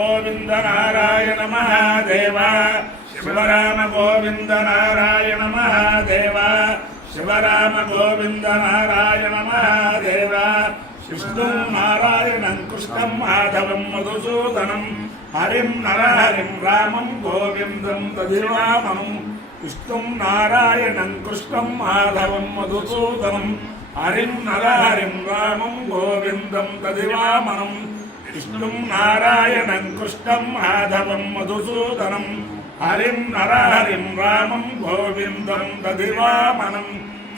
गोविंद नारायण महादेव शिवराम गोविंद नारायण महादेव शिवराम गोविंद नारायण महादेव विष्णु नारायणं कृष्णं माधवं मधुसूदनं हरिं नरहरिं रामं गोविंदं तदिवामनं विष्णु नारायणं कृष्णं माधवं मधुसूदनं हरिं नरहरिं रामं गोविंदं तदिवामनं विष्णु नारायणं कृष्णं माधवं मधुसूदनं हरिं नरहरिं रामं गोविंदं दधिवामनं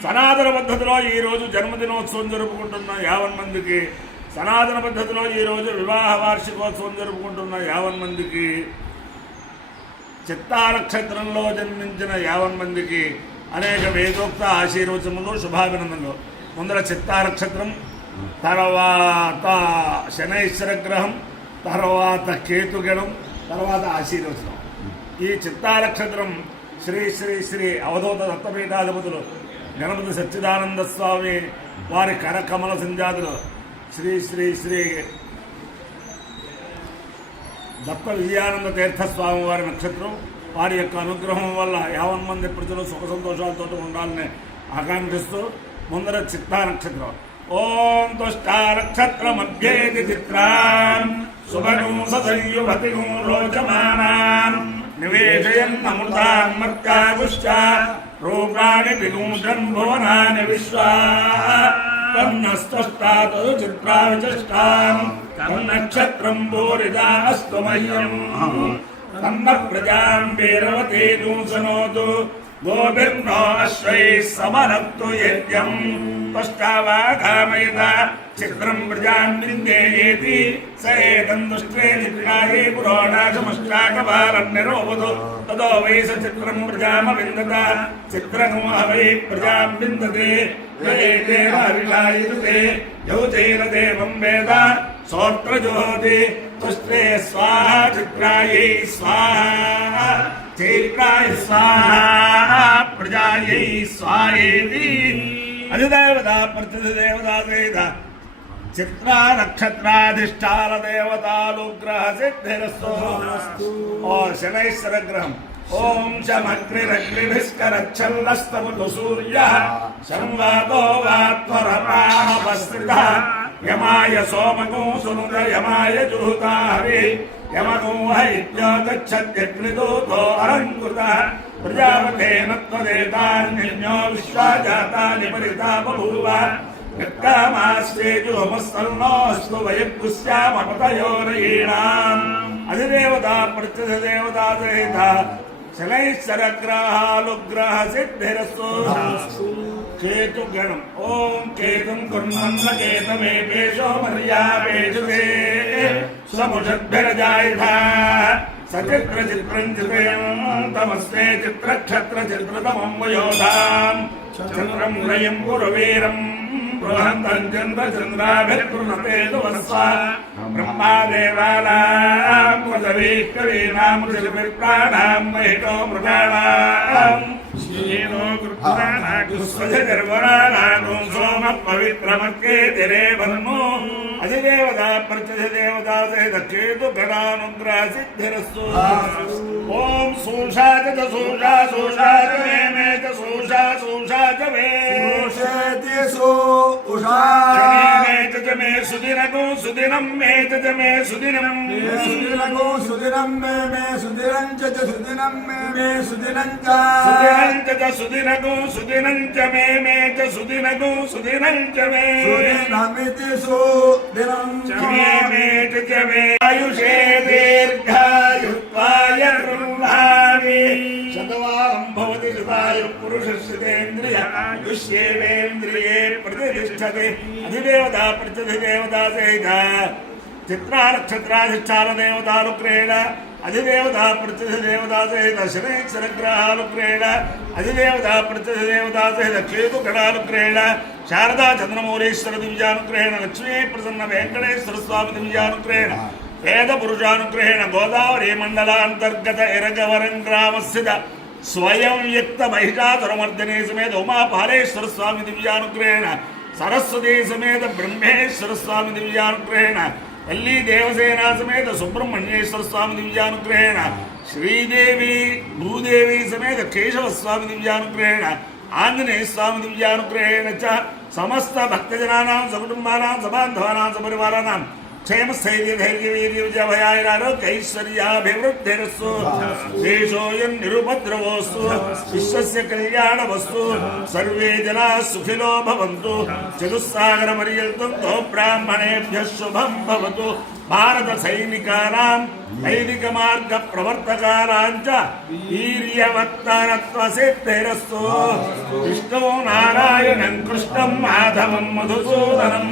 సనాతన పద్ధతిలో ఈరోజు జన్మదినోత్సవం జరుపుకుంటున్న 50 మందికి, సనాతన పద్ధతిలో ఈరోజు వివాహ వార్షికోత్సవం జరుపుకుంటున్న 50 మందికి, చిత్తా నక్షత్రంలో జన్మించిన 50 మందికి అనేక వేదోక్త ఆశీర్వచనములు, శుభాభినందనలు. ముందర చిత్తా నక్షత్రం, తర్వాత శనైశ్వర గ్రహం, తర్వాత కేతుగణం, తర్వాత ఆశీర్వచనం. ఈ చిత్తా నక్షత్రం శ్రీ శ్రీ శ్రీ అవధూత దత్తపీఠాధిపతులు గణపతి సచ్చిదానంద స్వామి వారి కరకమల సంజాతులు శ్రీ శ్రీ శ్రీ దత్త విజయానంద తీర్థస్వామి వారి నక్షత్రం. వారి యొక్క అనుగ్రహం వల్ల 50 మంది ప్రజలు సుఖ సంతోషాలతో ఉండాలని ఆకాంక్షిస్తూ ముందర చిత్తా నక్షత్రం. ఓం తుష్టా నక్షత్ర మధ్యేది చిత్రాం శుభగం సదయువతిగం రోచమానాం నివేశయన్నమృతాం మర్కాగుశ్చ రూపాణి విగూఢన్ భువనాని విశ్వా తన్నస్తస్తాతో చిత్రావిచష్టాం తన్నక్షత్రం భూరిదా అస్తు మహ్యం తన్న ప్రజాం వీరవతే దూషణోతు గోభిర్నో అశ్వైః సమనత్తు యజ్ఞం పష్టావాఘామయత చిత్రం ప్రజాం విందేయేతి స ఏతం దుష్ట్రే చిత్రాయే పురోడాశమష్టాకపాలన్నిరోవదు తదో వై స చిత్రం ప్రజామవిందత చిత్రము వై ప్రజాం విందతే ఏతేన హరిషాయుతే యౌతేన దేవం వేద సోత్రజోతి దుష్ట్రే స్వాహ చిత్రాయే స్వాహ చైత్రాయ స్వాహ ప్రజాయై స్వాహేతి. అధిదేవత ప్రతిదేవతా సహిత చిత్రా నక్షత్రాధిష్టాన దేవతానుగ్రహ సిద్ధిరస్తు. ఓ శనైశ్వర గ్రహం. ఓం శమగ్నిరగ్నిభిస్కరచ్చల్లస్తమతు సూర్యః సంవాదో వాత్వరపామపస్త్రితః యమాయ సోమగో సునుత యమాయ జుహుతా హరి యమగో హైత్యో గచ్చద్యగ్నిదూతో అలంకృతః ప్రజాపతేన త్వదేతాన్యో విశ్వాజాతాని పరితా బభూవ యత్కామాస్వేజుహమస్తన్నోస్తు వయగ్గుస్యామపతయోరయీణాం. అధిదేవతా ప్రత్యధిదేవతా సహిత శనైశ్వర గ్రహాలుగ్రహ సిద్ధిరస్తు. కేతుగణం. ఓం కేతుం కుర్మన్న కేతమేషో మర్యావేషుతే సముషద్భిరజాయుధ సచిత్ర చిత్రం చిత్రయం తమస్తే చిత్రక్షత్ర చిత్రతమం వయోధాం చంద్రం రయం పురవీరం బృహంతం చంద్ర చంద్రాభిర్గృహతేతు వస్వ బ్రహ్మాదేవానాం పృథివీః కవీనాం ఋషిభిర్ప్రాణాం మహితో మృగాణాం శ్రీనో గృహ్ణానాగుస్వజగర్వరాణాను సోమ పవిత్రమక్కేతిరే వన్మో. అధిదేవత ప్రత్యధిదేవతా సహిత కేతు గణానుగ్రహ సిద్ధిరస్తు. ఓం సూషా చ సూషా సూషా చ మే చ సూషా సూషా చ మే మే సుదినకు సుదినం మే చ మే సుదినం సుదినకు సుదినం మే సుదినం చ సుదినం మే సుదినం చ సుదినం చ సుదినకు సుదినం చ మే చ సుదినకు సుదినం చ మే సుదినమితి సుదినం చ మే చ మే ఆయుషే దీర్ఘాయుత్వాయ గృహామి శతవారం భవతి శతాయు పురుషస్యేంద్రియ ఆయుష్యేవేంద్రియే ప్రతిష్టతే. అధిదేవతా ప్రత్యధిదేవతా సహిత చిత్రా నక్షత్రాధిష్టాన దేవతానుగ్రహేణ అధిదేవతా ప్రత్యధిదేవతా సహిత శనైశ్వర గ్రహానుగ్రహేణ అధిదేవతా ప్రత్యధిదేవతా సహిత కేతు గణానుగ్రహేణ శారదా చంద్రమౌళీశ్వర దివ్యానుగ్రహేణ లక్ష్మీ ప్రసన్న వెంకటేశ్వర స్వామి దివ్యానుగ్రహేణ వేద పురుషానుగ్రహేణ గోదావరి మండలాంతర్గత ఎరగవరం గ్రామస్థిత స్వయం వ్యక్త మహిషాసురమర్దినే సమేత ఉమాపాలేశ్వర స్వామి దివ్యానుగ్రహేణ సరస్వతీ సమేత బ్రహ్మేశ్వర స్వామి దివ్యానుగ్రహేణ వల్లీ దేవసేనా సమేత సుబ్రహ్మణ్యేశ్వర స్వామి దివ్యానుగ్రహేణ శ్రీదేవి భూదేవి సమేత కేశవ స్వామి దివ్యానుగ్రహేణ ఆంజనేయ స్వామి దివ్యానుగ్రహేణ చ సమస్త భక్తజనానాం సకుటుంబానాం సబాంధవానాం సపరివారానాం క్షేమ స్థైర్య ధైర్య వీర్య విజయ భయాైరారోగ్యైశ్వర్యాభివృద్ధిరస్సు దేశోయం నిరుపద్రవోస్తు విశ్వస్య కళ్యాణవస్తు సర్వే జనా సుఖినో భవంతు చతుస్సాగర పర్యంతం తో బ్రాహ్మణేభ్యః శుభం భవతు భారత సైనికానాం వైదిక మార్గ ప్రవర్తకానాం చ వీర్యవత్తరత్వ సిద్ధిరస్సు విష్ణు నారాయణం కృష్ణం మాధవం మధుసూదనం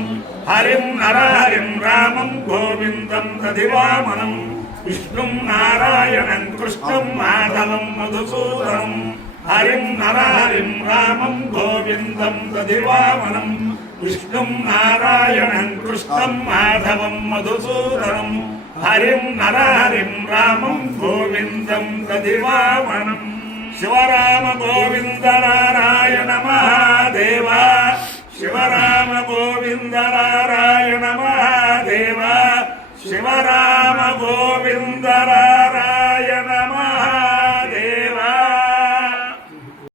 హరిం నరహరిం రామం గోవిందం దధివామనం విష్ణుం నారాయణం కృష్ణం మాధవం మధుసూదనం హరిం నరహరిం రామం గోవిందం దధివామనం విష్ణుం నారాయణం కృష్ణం మాధవం మధుసూదనం హరిం నరహరిం రామం గోవిందం దధివామనం శివరామ గోవింద నారాయణ మహాదేవ శివరామ గోవింద నారాయణ మహాదేవ శివరామ గోవింద